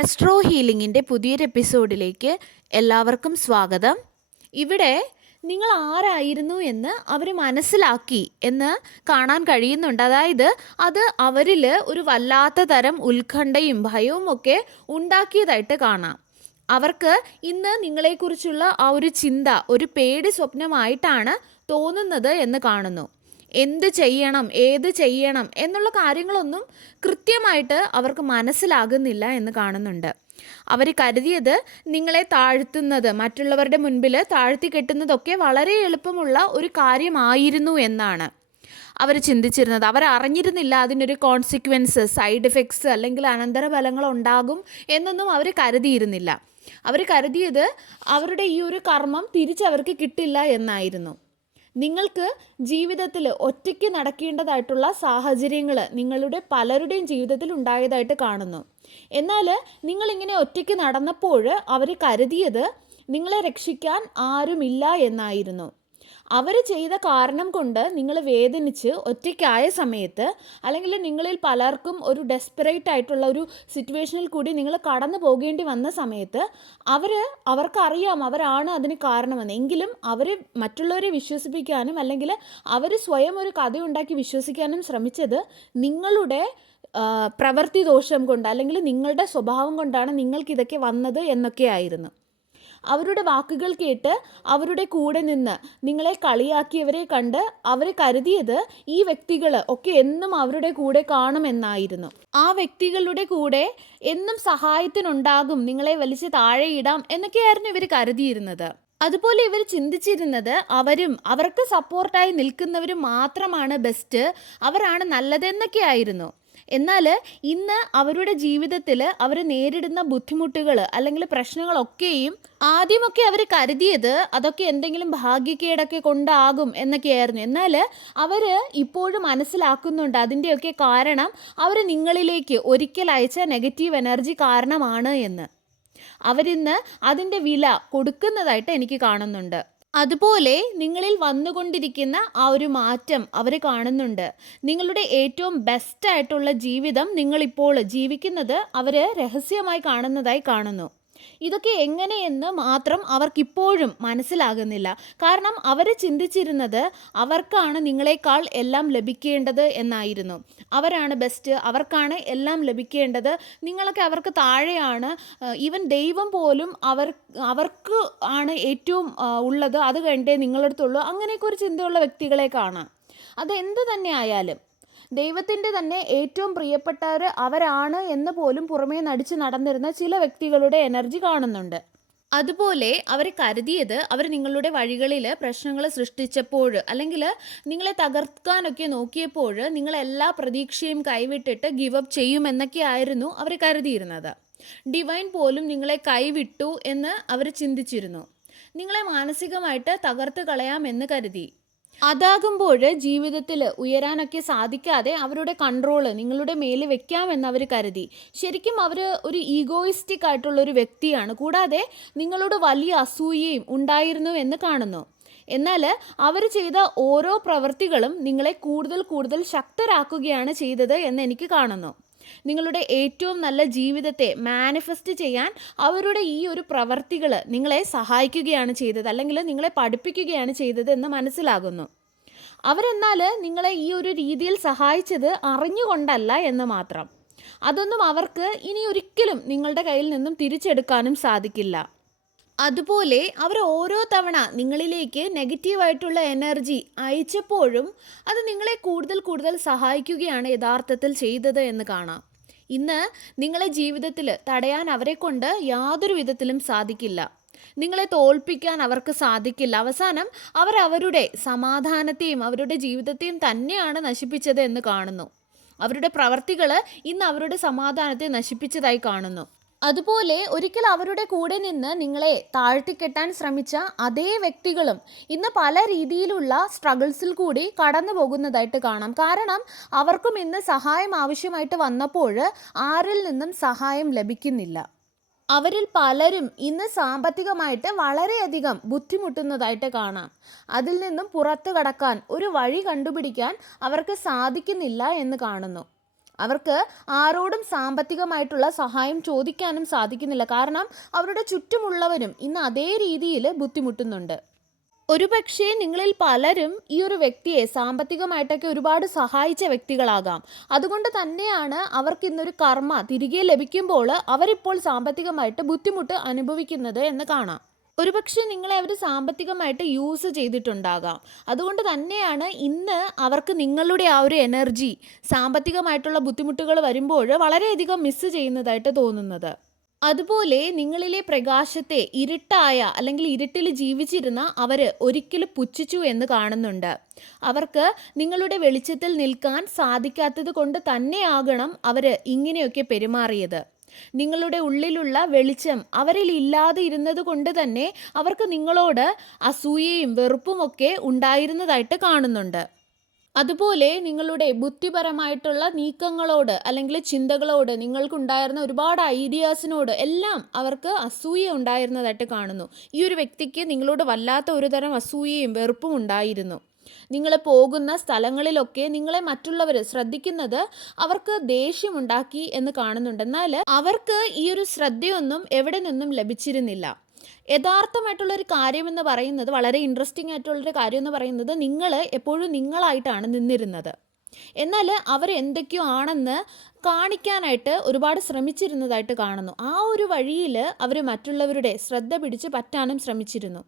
Astro ഹീലിംഗിന്റെ പുതിയൊരു എപ്പിസോഡിലേക്ക് എല്ലാവർക്കും സ്വാഗതം. ഇവിടെ നിങ്ങൾ ആരായിരുന്നു എന്ന് അവർ മനസ്സിലാക്കി എന്ന് കാണാൻ കഴിയുന്നുണ്ട്. അതായത് അത് അവരിൽ ഒരു വല്ലാത്ത തരം ഉത്കണ്ഠയും ഭയവും ഒക്കെ ഉണ്ടാക്കിയതായിട്ട് കാണാം. അവർക്ക് ഇന്ന് നിങ്ങളെക്കുറിച്ചുള്ള ആ ഒരു ചിന്ത ഒരു പേടി സ്വപ്നമായിട്ടാണ് തോന്നുന്നത് എന്ന് കാണുന്നു. എന്ത് ചെയ്യണം ഏത് ചെയ്യണം എന്നുള്ള കാര്യങ്ങളൊന്നും കൃത്യമായിട്ട് അവർക്ക് മനസ്സിലാകുന്നില്ല എന്ന് കാണുന്നുണ്ട്. അവർ കരുതിയത് നിങ്ങളെ താഴ്ത്തുന്നത് മറ്റുള്ളവരുടെ മുൻപിൽ താഴ്ത്തി കെട്ടുന്നതൊക്കെ വളരെ എളുപ്പമുള്ള ഒരു കാര്യമായിരുന്നു എന്നാണ് അവർ ചിന്തിച്ചിരുന്നത്. അവർ അറിഞ്ഞിരുന്നില്ല അതിനൊരു കോൺസിക്വൻസ് സൈഡ് എഫക്ട്സ് അല്ലെങ്കിൽ അനന്തരഫലങ്ങൾ ഉണ്ടാകും എന്നൊന്നും അവർ കരുതിയിരുന്നില്ല. അവർ കരുതിയത് അവരുടെ ഈ ഒരു കർമ്മം തിരിച്ചവർക്ക് കിട്ടില്ല എന്നായിരുന്നു. നിങ്ങൾക്ക് ജീവിതത്തിൽ ഒറ്റയ്ക്ക് നടക്കേണ്ടതായിട്ടുള്ള സാഹചര്യങ്ങൾ നിങ്ങളുടെ പലരുടെയും ജീവിതത്തിൽ ഉണ്ടായതായിട്ട് കാണുന്നു. എന്നാൽ നിങ്ങളിങ്ങനെ ഒറ്റയ്ക്ക് നടന്നപ്പോൾ അവർ കരുതിയത് നിങ്ങളെ രക്ഷിക്കാൻ ആരുമില്ല എന്നായിരുന്നു. അവർ ചെയ്ത കാരണം കൊണ്ട് നിങ്ങൾ വേദനിച്ച് ഒറ്റയ്ക്കായ സമയത്ത് അല്ലെങ്കിൽ നിങ്ങളിൽ പലർക്കും ഒരു ഡെസ്പറേറ്റ് ആയിട്ടുള്ള ഒരു സിറ്റുവേഷനിൽ കൂടി നിങ്ങൾ കടന്നു പോകേണ്ടി വന്ന സമയത്ത് അവർ അവർക്കറിയാം അവരാണ് അതിന് കാരണമെന്ന്. എങ്കിലും അവർ മറ്റുള്ളവരെ വിശ്വസിപ്പിക്കാനും അല്ലെങ്കിൽ അവർ സ്വയം ഒരു കഥയുണ്ടാക്കി വിശ്വസിക്കാനും ശ്രമിച്ചത് നിങ്ങളുടെ പ്രവൃത്തി ദോഷം കൊണ്ട് അല്ലെങ്കിൽ നിങ്ങളുടെ സ്വഭാവം കൊണ്ടാണ് നിങ്ങൾക്കിതൊക്കെ വന്നത് എന്നൊക്കെയായിരുന്നു. അവരുടെ വാക്കുകൾ കേട്ട് അവരുടെ കൂടെ നിന്ന് നിങ്ങളെ കളിയാക്കിയവരെ കണ്ട് അവർ കരുതിയത് ഈ വ്യക്തികൾ ഒക്കെ എന്നും അവരുടെ കൂടെ കാണുമെന്നായിരുന്നു ആ വ്യക്തികളുടെ കൂടെ എന്നും സഹായത്തിനുണ്ടാകും നിങ്ങളെ വലിച്ച് താഴെയിടാം എന്നൊക്കെയായിരുന്നു ഇവർ കരുതിയിരുന്നത്. അതുപോലെ ഇവർ ചിന്തിച്ചിരുന്നത് അവരും അവർക്ക് സപ്പോർട്ടായി നിൽക്കുന്നവരും മാത്രമാണ് ബെസ്റ്റ് അവരാണ് നല്ലതെന്നൊക്കെ ആയിരുന്നു എന്നാൽ ഇന്ന് അവരുടെ ജീവിതത്തിൽ അവർ നേരിടുന്ന ബുദ്ധിമുട്ടുകൾ അല്ലെങ്കിൽ പ്രശ്നങ്ങളൊക്കെയും ആദ്യമൊക്കെ അവർ കരുതിയത് അതൊക്കെ എന്തെങ്കിലും ഭാഗ്യക്കേടൊക്കെ കൊണ്ടാകും എന്നൊക്കെയായിരുന്നു. എന്നാൽ അവർ ഇപ്പോഴും മനസ്സിലാക്കുന്നുണ്ട് അതിന്റെയൊക്കെ കാരണം അവർ നിങ്ങളിലേക്ക് ഒരിക്കൽ അയച്ച നെഗറ്റീവ് എനർജി കാരണമാണ് എന്ന്. അവരിന്ന് അതിന്റെ വില കൊടുക്കുന്നതായിട്ട് എനിക്ക് കാണുന്നുണ്ട്. അതുപോലെ നിങ്ങളിൽ വന്നുകൊണ്ടിരിക്കുന്ന ആ ഒരു മാറ്റം അവർ കാണുന്നുണ്ട്. നിങ്ങളുടെ ഏറ്റവും ബെസ്റ്റായിട്ടുള്ള ജീവിതം നിങ്ങളിപ്പോൾ ജീവിക്കുന്നത് അവർ രഹസ്യമായി കാണുന്നതായി കാണുന്നു. ഇതൊക്കെ എങ്ങനെയെന്ന് മാത്രം അവർക്കിപ്പോഴും മനസ്സിലാകുന്നില്ല. കാരണം അവർ ചിന്തിച്ചിരുന്നത് അവർക്കാണ് നിങ്ങളെക്കാൾ എല്ലാം ലഭിക്കേണ്ടത് എന്നായിരുന്നു. അവരാണ് ബെസ്റ്റ് അവർക്കാണ് എല്ലാം ലഭിക്കേണ്ടത്. നിങ്ങളൊക്കെ അവർക്ക് താഴെയാണ്. ഈവൻ ദൈവം പോലും അവർ അവർക്ക് ആണ് ഏറ്റവും ഉള്ളത്. അത് കഴിഞ്ഞേ നിങ്ങളടുത്തുള്ളൂ. അങ്ങനെയൊക്കെ ഒരു ചിന്തയുള്ള വ്യക്തികളെ കാണാം. അതെന്ത് തന്നെ ആയാലും. ദൈവത്തിന്റെ തന്നെ ഏറ്റവും പ്രിയപ്പെട്ടവർ അവരാണ് എന്ന് പോലും പുറമേ നടിച്ച് നടന്നിരുന്ന ചില വ്യക്തികളുടെ എനർജി കാണുന്നുണ്ട്. അതുപോലെ അവർ കരുതിയത് അവർ നിങ്ങളുടെ വഴികളിൽ പ്രശ്നങ്ങൾ സൃഷ്ടിച്ചപ്പോൾ അല്ലെങ്കിൽ നിങ്ങളെ തകർക്കാനൊക്കെ നോക്കിയപ്പോൾ നിങ്ങളെല്ലാ പ്രതീക്ഷയും കൈവിട്ടിട്ട് ഗിവ് അപ്പ് ചെയ്യുമെന്നൊക്കെ ആയിരുന്നു അവർ കരുതിയിരുന്നത്. ഡിവൈൻ പോലും നിങ്ങളെ കൈവിട്ടു എന്ന് അവർ ചിന്തിച്ചിരുന്നു. നിങ്ങളെ മാനസികമായിട്ട് തകർത്ത് കളയാമെന്ന് കരുതി. അതാകുമ്പോൾ ജീവിതത്തിൽ ഉയരാനൊക്കെ സാധിക്കാതെ അവരുടെ കൺട്രോൾ നിങ്ങളുടെ മേൽ വെക്കാമെന്ന് അവർ കരുതി. ശരിക്കും അവർ ഒരു ഈഗോയിസ്റ്റിക് ആയിട്ടുള്ള ഒരു വ്യക്തിയാണ്. കൂടാതെ നിങ്ങളോട് വലിയ അസൂയയും ഉണ്ടായിരുന്നു എന്ന് കാണുന്നു. എന്നാൽ അവർ ചെയ്ത ഓരോ പ്രവൃത്തികളും നിങ്ങളെ കൂടുതൽ കൂടുതൽ ശക്തരാക്കുകയാണ് ചെയ്തത് എന്ന് എനിക്ക് കാണുന്നു. നിങ്ങളുടെ ഏറ്റവും നല്ല ജീവിതത്തെ മാനിഫെസ്റ്റ് ചെയ്യാൻ അവരുടെ ഈ ഒരു പ്രവർത്തികൾ നിങ്ങളെ സഹായിക്കുകയാണ് ചെയ്തത് അല്ലെങ്കിൽ നിങ്ങളെ പഠിപ്പിക്കുകയാണ് ചെയ്തത് എന്ന് മനസ്സിലാകുന്നു. അവരെന്നാൽ നിങ്ങളെ ഈ ഒരു രീതിയിൽ സഹായിച്ചത് അറിഞ്ഞുകൊണ്ടല്ല എന്ന് മാത്രം. അതൊന്നും അവർക്ക് ഇനി ഒരിക്കലും നിങ്ങളുടെ കയ്യിൽ നിന്നും തിരിച്ചെടുക്കാനും സാധിക്കില്ല. അതുപോലെ അവർ ഓരോ തവണ നിങ്ങളിലേക്ക് നെഗറ്റീവായിട്ടുള്ള എനർജി അയച്ചപ്പോഴും അത് നിങ്ങളെ കൂടുതൽ കൂടുതൽ സഹായിക്കുകയാണ് യഥാർത്ഥത്തിൽ ചെയ്തത് എന്ന് കാണാം. ഇന്ന് നിങ്ങളെ ജീവിതത്തിൽ തടയാൻ അവരെ കൊണ്ട് യാതൊരു വിധത്തിലും സാധിക്കില്ല. നിങ്ങളെ തോൽപ്പിക്കാൻ അവർക്ക് സാധിക്കില്ല. അവസാനം അവർ അവരുടെ സമാധാനത്തെയും അവരുടെ ജീവിതത്തെയും തന്നെയാണ് നശിപ്പിച്ചത് എന്ന് കാണുന്നു. അവരുടെ പ്രവർത്തികൾ ഇന്ന് അവരുടെ സമാധാനത്തെ നശിപ്പിച്ചതായി കാണുന്നു. അതുപോലെ ഒരിക്കൽ അവരുടെ കൂടെ നിന്ന് നിങ്ങളെ താഴ്ത്തിക്കെട്ടാൻ ശ്രമിച്ച അതേ വ്യക്തികളും ഇന്ന് പല രീതിയിലുള്ള സ്ട്രഗിൾസിൽ കൂടി കടന്നു പോകുന്നതായിട്ട് കാണാം. കാരണം അവർക്കും ഇന്ന് സഹായം ആവശ്യമായിട്ട് വന്നപ്പോൾ ആരിൽ നിന്നും സഹായം ലഭിക്കുന്നില്ല. അവരിൽ പലരും ഇന്ന് സാമ്പത്തികമായിട്ട് വളരെയധികം ബുദ്ധിമുട്ടുന്നതായിട്ട് കാണാം. അതിൽ നിന്നും പുറത്തു കടക്കാൻ ഒരു വഴി കണ്ടുപിടിക്കാൻ അവർക്ക് സാധിക്കുന്നില്ല എന്ന് കാണുന്നു. അവർക്ക് ആരോടും സാമ്പത്തികമായിട്ടുള്ള സഹായം ചോദിക്കാനും സാധിക്കുന്നില്ല. കാരണം അവരുടെ ചുറ്റുമുള്ളവരും ഇന്ന് അതേ രീതിയിൽ ബുദ്ധിമുട്ടുന്നുണ്ട്. ഒരുപക്ഷെ നിങ്ങളിൽ പലരും ഈ ഒരു വ്യക്തിയെ സാമ്പത്തികമായിട്ടൊക്കെ ഒരുപാട് സഹായിച്ച വ്യക്തികളാകാം. അതുകൊണ്ട് തന്നെയാണ് അവർക്ക് ഇന്നൊരു കർമ്മ തിരികെ ലഭിക്കുമ്പോൾ അവരിപ്പോൾ സാമ്പത്തികമായിട്ട് ബുദ്ധിമുട്ട് അനുഭവിക്കുന്നത് എന്ന് കാണാം. ഒരുപക്ഷെ നിങ്ങളെ അവർ സാമ്പത്തികമായിട്ട് യൂസ് ചെയ്തിട്ടുണ്ടാകാം. അതുകൊണ്ട് തന്നെയാണ് ഇന്ന് അവർക്ക് നിങ്ങളുടെ ആ ഒരു എനർജി സാമ്പത്തികമായിട്ടുള്ള ബുദ്ധിമുട്ടുകൾ വരുമ്പോൾ വളരെയധികം മിസ്സ് ചെയ്യുന്നതായിട്ട് തോന്നുന്നത്. അതുപോലെ നിങ്ങളിലെ പ്രകാശത്തെ ഇരുട്ടായ അല്ലെങ്കിൽ ഇരുട്ടിൽ ജീവിച്ചിരുന്ന അവർ ഒരിക്കലും പുച്ഛിച്ചു എന്ന് കാണുന്നുണ്ട്. അവർക്ക് നിങ്ങളുടെ വെളിച്ചത്തിൽ നിൽക്കാൻ സാധിക്കാത്തത് കൊണ്ട് തന്നെയാകണം അവർ ഇങ്ങനെയൊക്കെ പെരുമാറിയത്. നിങ്ങളുടെ ഉള്ളിലുള്ള വെളിച്ചം അവരിൽ ഇല്ലാതെ ഇരുന്നത് കൊണ്ട് തന്നെ അവർക്ക് നിങ്ങളോട് അസൂയയും വെറുപ്പും ഒക്കെ ഉണ്ടായിരുന്നതായിട്ട് കാണുന്നുണ്ട്. അതുപോലെ നിങ്ങളുടെ ബുദ്ധിപരമായിട്ടുള്ള നീക്കങ്ങളോട് അല്ലെങ്കിൽ ചിന്തകളോട് നിങ്ങൾക്കുണ്ടായിരുന്ന ഒരുപാട് ഐഡിയാസിനോട് എല്ലാം അവർക്ക് അസൂയ ഉണ്ടായിരുന്നതായിട്ട് കാണുന്നു. ഈ ഒരു വ്യക്തിക്ക് നിങ്ങളോട് വല്ലാത്ത ഒരു തരം അസൂയയും വെറുപ്പും ഉണ്ടായിരുന്നു. നിങ്ങൾ പോകുന്ന സ്ഥലങ്ങളിലൊക്കെ നിങ്ങളെ മറ്റുള്ളവർ ശ്രദ്ധിക്കുന്നത് അവർക്ക് ദേഷ്യമുണ്ടാക്കി എന്ന് കാണുന്നുണ്ട്. എന്നാൽ അവർക്ക് ഈ ഒരു ശ്രദ്ധയൊന്നും എവിടെ നിന്നും ലഭിച്ചിരുന്നില്ല. യഥാർത്ഥമായിട്ടുള്ളൊരു കാര്യം എന്ന് പറയുന്നത് വളരെ ഇൻട്രസ്റ്റിംഗ് ആയിട്ടുള്ളൊരു കാര്യം എന്ന് പറയുന്നത് നിങ്ങൾ എപ്പോഴും നിങ്ങളായിട്ടാണ് നിന്നിരുന്നത്. എന്നാൽ അവർ എന്തൊക്കെയോ ആണെന്ന് കാണിക്കാനായിട്ട് ഒരുപാട് ശ്രമിച്ചിരുന്നതായിട്ട് കാണുന്നു. ആ ഒരു വഴിയിൽ അവർ മറ്റുള്ളവരുടെ ശ്രദ്ധ പിടിച്ച് പറ്റാനും ശ്രമിച്ചിരുന്നു.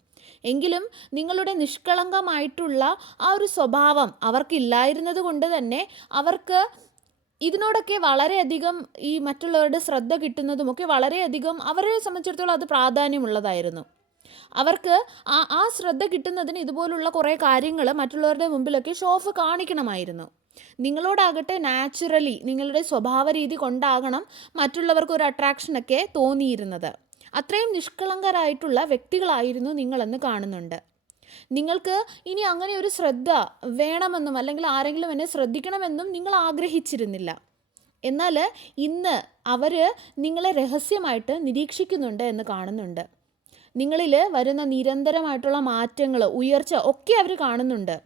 എങ്കിലും നിങ്ങളുടെ നിഷ്കളങ്കമായിട്ടുള്ള ആ ഒരു സ്വഭാവം അവർക്കില്ലായിരുന്നത് കൊണ്ട് തന്നെ അവർക്ക് ഇതിനോടൊക്കെ വളരെയധികം ഈ മറ്റുള്ളവരുടെ ശ്രദ്ധ കിട്ടുന്നതുമൊക്കെ വളരെയധികം അവരെ സംബന്ധിച്ചിടത്തോളം അത് പ്രാധാന്യമുള്ളതായിരുന്നു. അവർക്ക് ആ ആ ശ്രദ്ധ കിട്ടുന്നതിന് ഇതുപോലുള്ള കുറേ കാര്യങ്ങൾ മറ്റുള്ളവരുടെ മുമ്പിലൊക്കെ ഷോഫ് കാണിക്കണമായിരുന്നു. നിങ്ങളോടാകട്ടെ നാച്ചുറലി നിങ്ങളുടെ സ്വഭാവ രീതി കൊണ്ടാകണം മറ്റുള്ളവർക്ക് ഒരു അട്രാക്ഷനൊക്കെ തോന്നിയിരുന്നത്. അത്രയും നിഷ്കളങ്കരായിട്ടുള്ള വ്യക്തികളായിരുന്നു നിങ്ങളെന്ന് കാണുന്നുണ്ട്. നിങ്ങൾക്ക് ഇനി അങ്ങനെ ഒരു ശ്രദ്ധ വേണമെന്നും അല്ലെങ്കിൽ ആരെങ്കിലും എന്നെ ശ്രദ്ധിക്കണമെന്നും നിങ്ങൾ ആഗ്രഹിച്ചിരുന്നില്ല. എന്നാൽ ഇന്ന് അവർ നിങ്ങളെ രഹസ്യമായിട്ട് നിരീക്ഷിക്കുന്നുണ്ട് എന്ന് കാണുന്നുണ്ട്. നിങ്ങളിൽ വരുന്ന നിരന്തരമായിട്ടുള്ള മാറ്റങ്ങൾ ഉയർച്ച ഒക്കെ അവർ കാണുന്നുണ്ട്.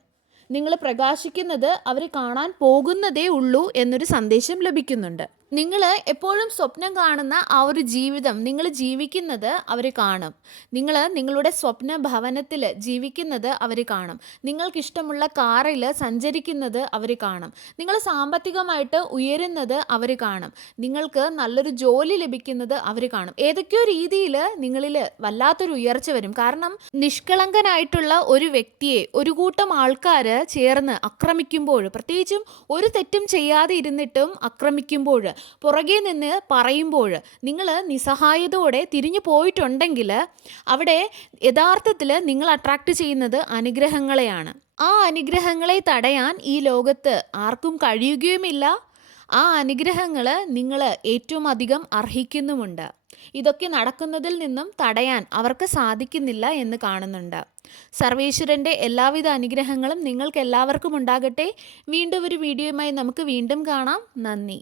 നിങ്ങൾ പ്രകാശിക്കുന്നത് അവർ കാണാൻ പോകുന്നതേ ഉള്ളൂ എന്നൊരു സന്ദേശം ലഭിക്കുന്നുണ്ട്. നിങ്ങൾ എപ്പോഴും സ്വപ്നം കാണുന്ന ആ ഒരു ജീവിതം നിങ്ങൾ ജീവിക്കുന്നത് അവർ കാണും. നിങ്ങൾ നിങ്ങളുടെ സ്വപ്ന ഭവനത്തിൽ ജീവിക്കുന്നത് അവർ കാണും. നിങ്ങൾക്കിഷ്ടമുള്ള കാറിൽ സഞ്ചരിക്കുന്നത് അവർ കാണും. നിങ്ങൾ സാമ്പത്തികമായിട്ട് ഉയരുന്നത് അവർ കാണും. നിങ്ങൾക്ക് നല്ലൊരു ജോലി ലഭിക്കുന്നത് അവർ കാണും. ഏതൊക്കെയോ രീതിയിൽ നിങ്ങളിൽ വല്ലാത്തൊരു ഉയർച്ച വരും. കാരണം നിഷ്കളങ്കനായിട്ടുള്ള ഒരു വ്യക്തിയെ ഒരു കൂട്ടം ആൾക്കാർ ചേർന്ന് ആക്രമിക്കുമ്പോൾ പ്രത്യേകിച്ചും ഒരു തെറ്റും ചെയ്യാതെ ഇരുന്നിട്ടും ആക്രമിക്കുമ്പോൾ പുറകെ നിന്ന് പറയുമ്പോൾ നിങ്ങൾ നിസ്സഹായതയോടെ തിരിഞ്ഞു പോയിട്ടുണ്ടെങ്കിൽ അവിടെ യഥാർത്ഥത്തിൽ നിങ്ങൾ അട്രാക്റ്റ് ചെയ്യുന്നത് അനുഗ്രഹങ്ങളെയാണ്. ആ അനുഗ്രഹങ്ങളെ തടയാൻ ഈ ലോകത്ത് ആർക്കും കഴിയുകയുമില്ല. ആ അനുഗ്രഹങ്ങൾ നിങ്ങൾ ഏറ്റവും അധികം അർഹിക്കുന്നുമുണ്ട്. ഇതൊക്കെ നടക്കുന്നതിൽ നിന്നും തടയാൻ അവർക്ക് സാധിക്കുന്നില്ല എന്ന് കാണുന്നുണ്ട്. സർവേശ്വരന്റെ എല്ലാവിധ അനുഗ്രഹങ്ങളും നിങ്ങൾക്ക് എല്ലാവർക്കും ഉണ്ടാകട്ടെ. വീണ്ടും ഒരു വീഡിയോയുമായി നമുക്ക് വീണ്ടും കാണാം. നന്ദി.